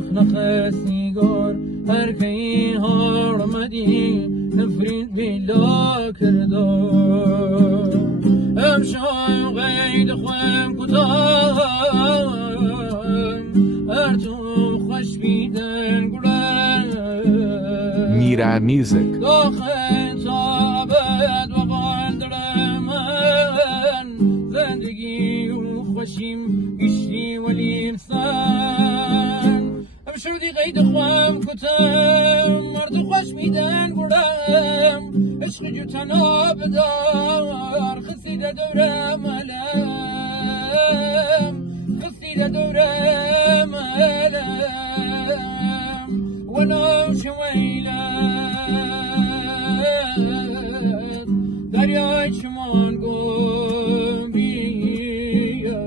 نخسیگار هر کی هارمدی نفرین بیلا کردار امشای غید خویم کتان هر تو خوش بیدن گرن Mira Music. داخل تابد و باندرم زندگی و خوشیم گشتی ولی انسان امشردی غید خوام کتم مرد خوش میدن گرم عشق جو تناب دار خسید دورم علم خسید دورم علم ولو شویلت دریای چمان گم بیا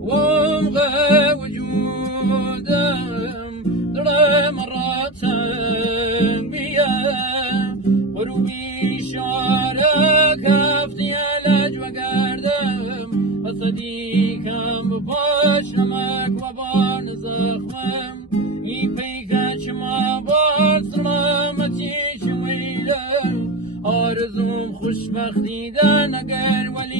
ومغه وجودم در مراتن بیا غروبی شارک هفتی علج و گردم و صدیقم بپاش نمک و بان زخمم ای پیکه چما بار سلامتی چویلم آرزوم خوشبختی دن اگر ولی